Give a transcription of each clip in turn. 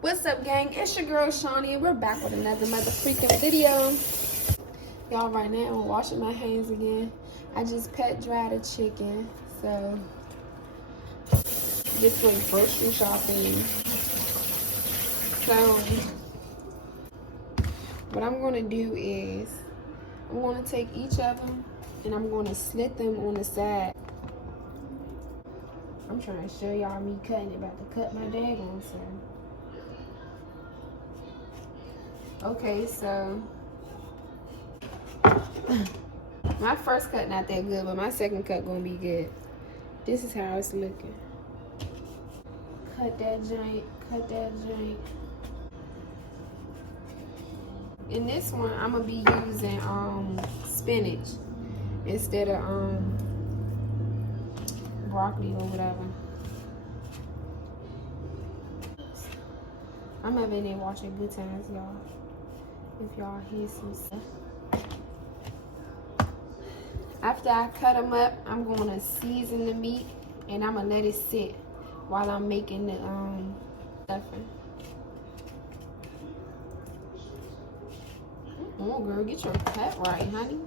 What's up, gang? It's your girl Shawnee, and we're back with another mother freaking video. Y'all, right now I'm washing my hands again. I just pet dried a chicken, so just went grocery shopping. So what I'm gonna do is I'm gonna take each of them and I'm gonna slit them on the side. I'm trying to show y'all me cutting it, about to cut my daggone son. Okay, so my first cut not that good, but my second cut gonna be good. This is how it's looking. Cut that joint, cut that joint. In this one, I'm gonna be using spinach instead of broccoli or whatever. I'm over there watching Good Times, y'all. If y'all hear some stuff. After I cut them up, I'm gonna season the meat and I'm gonna let it sit while I'm making the stuffing. Oh, girl, get your cut right, honey.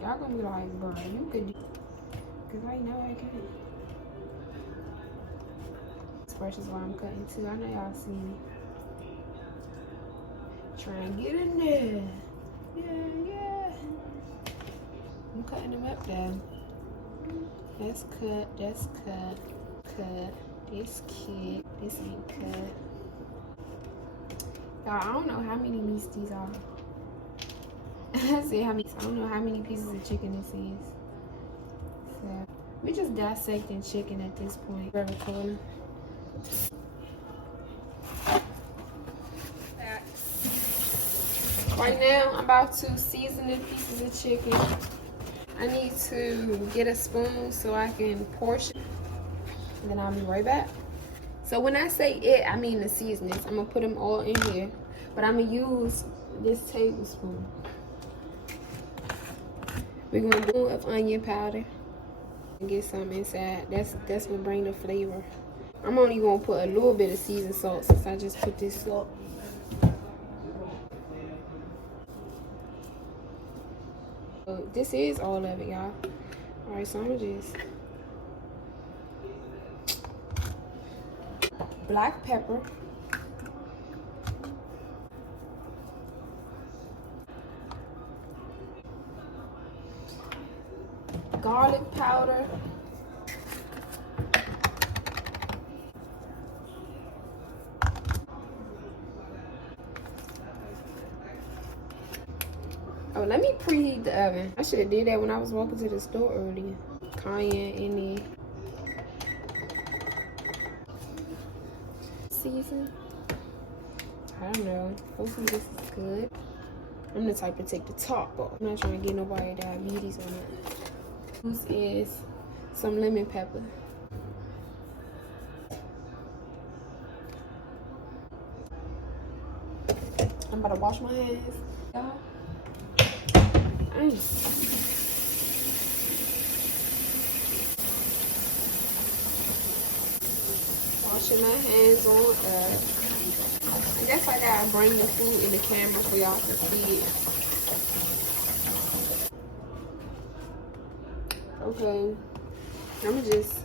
Y'all gonna be like, bro, you could do, cause I know I can. This brush is why I'm cutting too. I know y'all see me. Try and get in there. Yeah. I'm cutting them up though. That's cut, that's cut, cut. This kid, this ain't cut. Y'all, I don't know how many meats these are. I said how many. I don't know how many pieces of chicken this is. So we just dissecting chicken at this point. We're recording. Right now, I'm about to season the pieces of chicken. I need to get a spoon so I can portion. And then I'll be right back. So when I say it, I mean the seasonings. I'm gonna put them all in here, but I'm gonna use this tablespoon. We're gonna do of onion powder and get some inside. That's gonna bring the flavor. I'm only gonna put a little bit of seasoned salt since I just put this salt. So this is all of it, y'all. All right, so I'm gonna just black pepper, garlic powder, oh, let me preheat the oven. I should have did that when I was walking to the store earlier. Cayenne in there. Season. I don't know. Hopefully this is good. I'm the type to take the top off. I'm not trying to get nobody diabetes on it. This is some lemon pepper. I'm about to wash my hands, y'all. Washing my hands on up. I guess I gotta bring the food in the camera for y'all to see it. Okay, I'm just,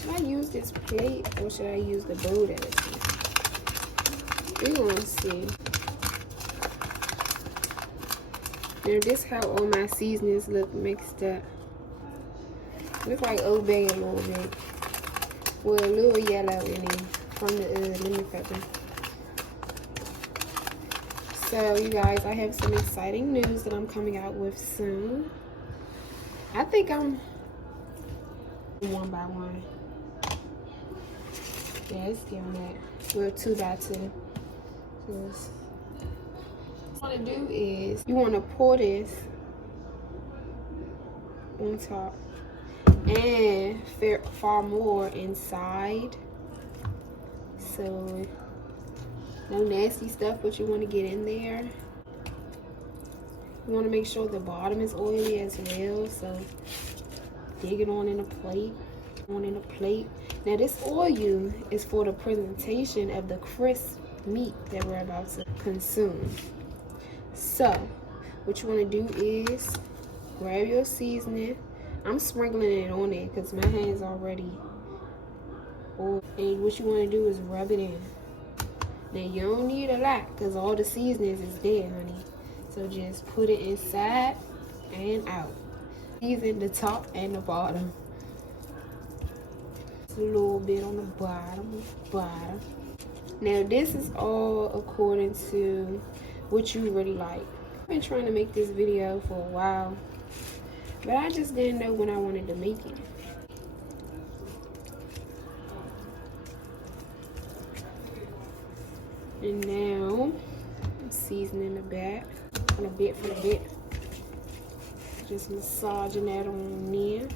should I use this plate or should I use the bowl that it's in? We're gonna see. Now this how all my seasonings look mixed up. Looks like Old Bay a little bit. With a little yellow in it from the lemon pepper. So you guys, I have some exciting news that I'm coming out with soon. I think I'm one by one. Yeah, it's giving that. We're 2 by 2. What you want to do is you want to pour this on top and far more inside, so no nasty stuff, but you want to get in there. You want to make sure the bottom is oily as well, so dig it on in a plate. On in a plate. Now this oil is for the presentation of the crisp meat that we're about to consume. So what you want to do is grab your seasoning. I'm sprinkling it on it because my hand's already oil. And what you want to do is rub it in. Now you don't need a lot because all the seasonings is there, honey. So just put it inside and out. Season the top and the bottom. Just a little bit on the bottom. Now this is all according to what you really like. I've been trying to make this video for a while, but I just didn't know when I wanted to make it. And now I'm seasoning the back on a bit for the bit. Just massaging that on in.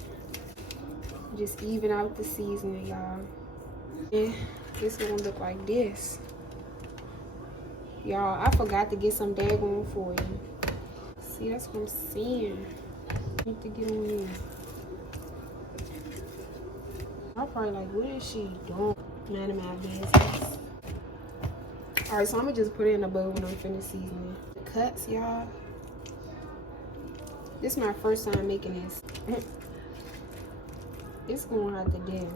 Just even out the seasoning, y'all. And it's gonna look like this. Y'all, I forgot to get some daggone for you. See, that's what I'm saying. Need to get on in. I'm probably like, what is she doing? None of my business. Alright, so I'm gonna just put it in a bowl when I'm finished seasoning. The cuts, y'all. This is my first time making this. It's gonna have to do.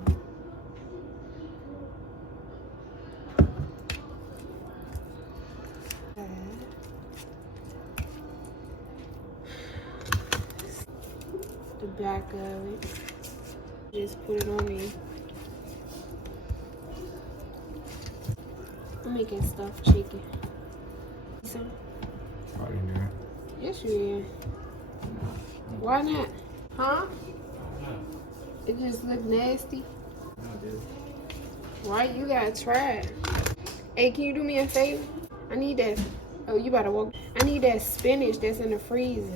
The back of it. Just put it on me. I'm making stuffed chicken. So, Oh, you do? yes, you is. Why not? Huh? It just look nasty. Why? You gotta try it. Hey, can you do me a favor? I need that. Oh, you better walk. I need that spinach that's in the freezer.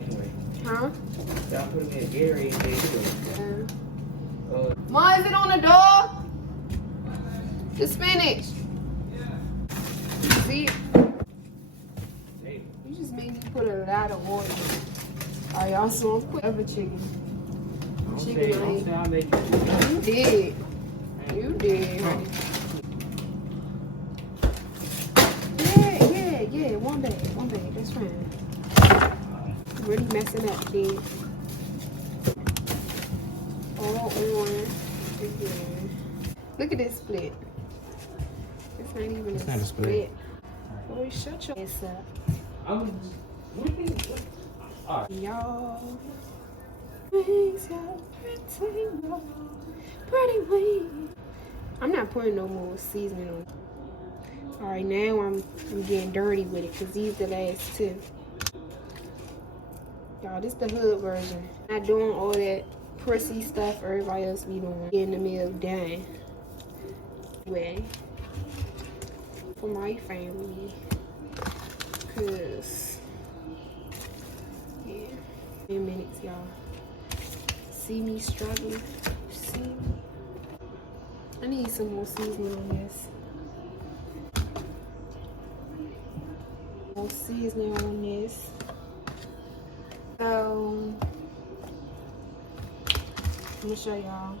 Anyway, Huh? y'all put me a Gatorade. Ma, is it on the door? The spinach. See it? Hey, You just made me put a lot of water. Alright, y'all, so I'm putting other chicken. don't Chicken say leg. I'll make it. You did. You did, honey. Yeah. One bag. That's fine. Really messing up, kid. All on again. Look at this split. It's not even It's a not a split. split. Boy, shut your ass up. Y'all. Wings of pretty wings. I'm not putting no more seasoning on. Alright, now I'm getting dirty with it because these the last two. Y'all, this the hood version. Not doing all that prissy stuff everybody else be doing. Getting the meal done. Way. For my family. Cause yeah. 10 minutes, y'all. See me struggling. See me? I need some more seasoning on this. More seasoning on this. So I'm gonna show y'all.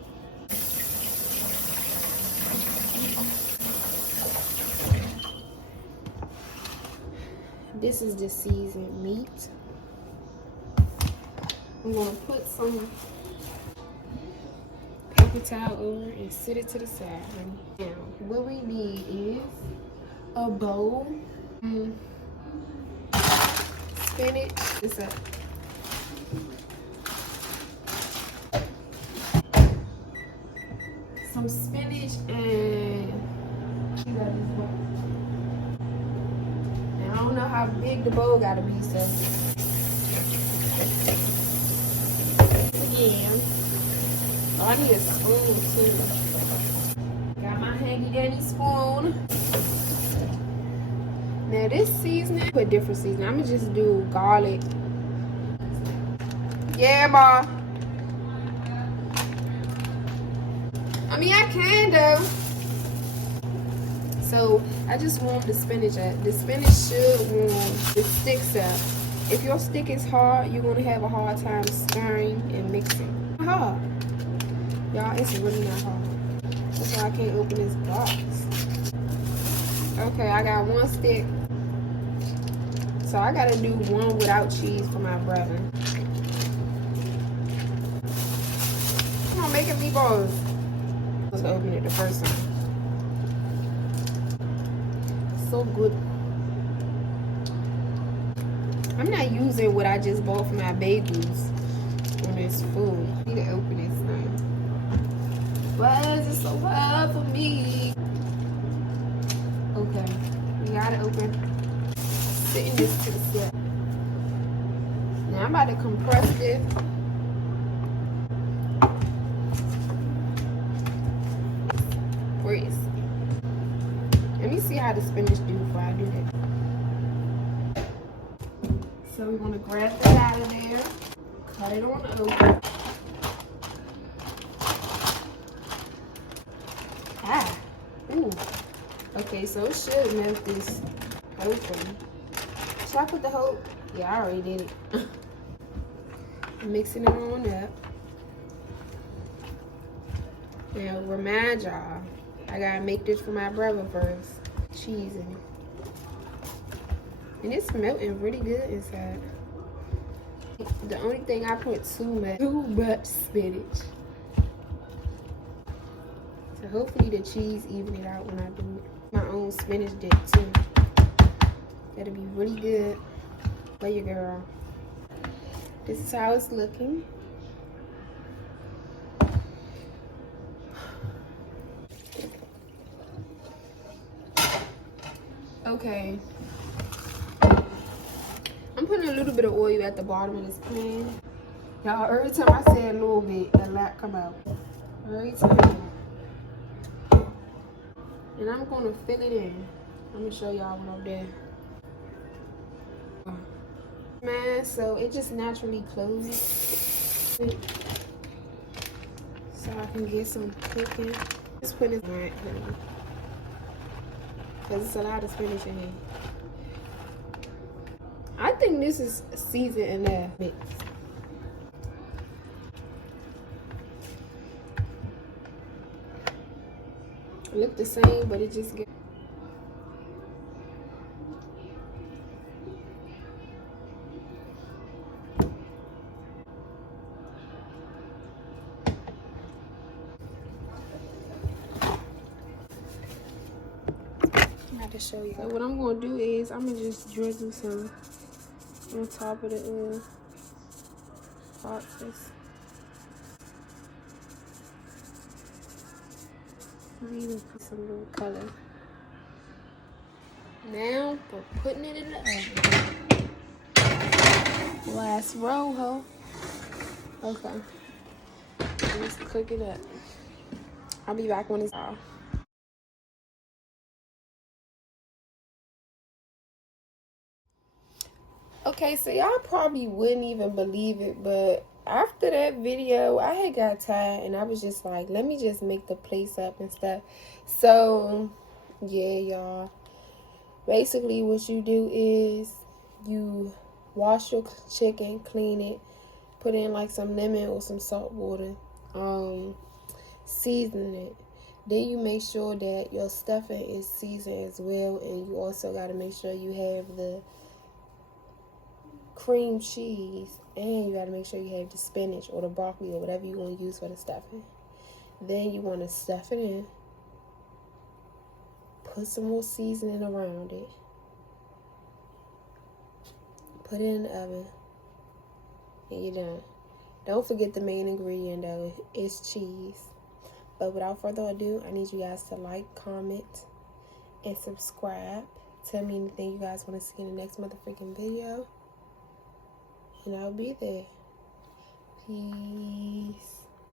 This is the seasoned meat. I'm gonna put some paper towel over and sit it to the side, honey. Now, what we need is a bowl, spinach. It's up. Some spinach and now, I don't know how big the bowl gotta be, so again. Oh, I need a spoon too. Got my hanky dandy spoon. Now this seasoning, put different seasoning. I'm gonna just do garlic. Yeah, ma. I mean, I can though. So I just warmed the spinach up. The spinach should warm the sticks up. If your stick is hard, you're gonna have a hard time stirring and mixing. Hard. Y'all, it's really not hard. That's why I can't open this box. Okay, I got one stick. So I gotta do one without cheese for my brother. Come on, making meatballs. Let's open it the first time. So good. I'm not using what I just bought for my bagels on this food. I need to open this thing. Why is it so hard for me? Okay, we gotta open. Sitting this to the side. Now I'm about to compress this. Press. Let me see how the spinach do before I do that. So we want to grab this out of there, cut it on open. Ah, ooh. Okay, so it should melt this open. Should I put the whole? Yeah, I already did it. Mixing it on up. Now remind y'all, I gotta make this for my brother first. Cheese in it. And it's melting really good inside. The only thing I put too much spinach. So hopefully the cheese even it out when I do my own spinach dip too. That'll be really good for your girl. This is how it's looking. Okay. I'm putting a little bit of oil at the bottom of this pan. Y'all, every time I say a little bit, a lot come out. Every time. And I'm gonna fill it in. I'm gonna show y'all when I'm there. Man, so it just naturally closes. So I can get some cooking. Just put it right here. Because it's a lot of spinach in here. I think this is seasoned enough mix. It look the same, but it just gets. To show you. So what I'm gonna do is I'm gonna just drizzle some on top of the boxes. Even put some little color. Now for putting it in the oven. Last row, huh? Okay. Let's cook it up. I'll be back when it's off. Okay, so y'all probably wouldn't even believe it, but after that video, I had got tired and I was just like, let me just make the place up and stuff. So, yeah, y'all. Basically, what you do is you wash your chicken, clean it, put in like some lemon or some salt water, season it. Then you make sure that your stuffing is seasoned as well, and you also got to make sure you have the cream cheese, and you got to make sure you have the spinach or the broccoli or whatever you want to use for the stuffing. Then you want to stuff it in, put some more seasoning around it, put it in the oven, and you're done. Don't forget the main ingredient though, it's cheese. But without further ado, I need you guys to like, comment, and subscribe. Tell me anything you guys want to see in the next motherfucking video, and I'll be there. Peace.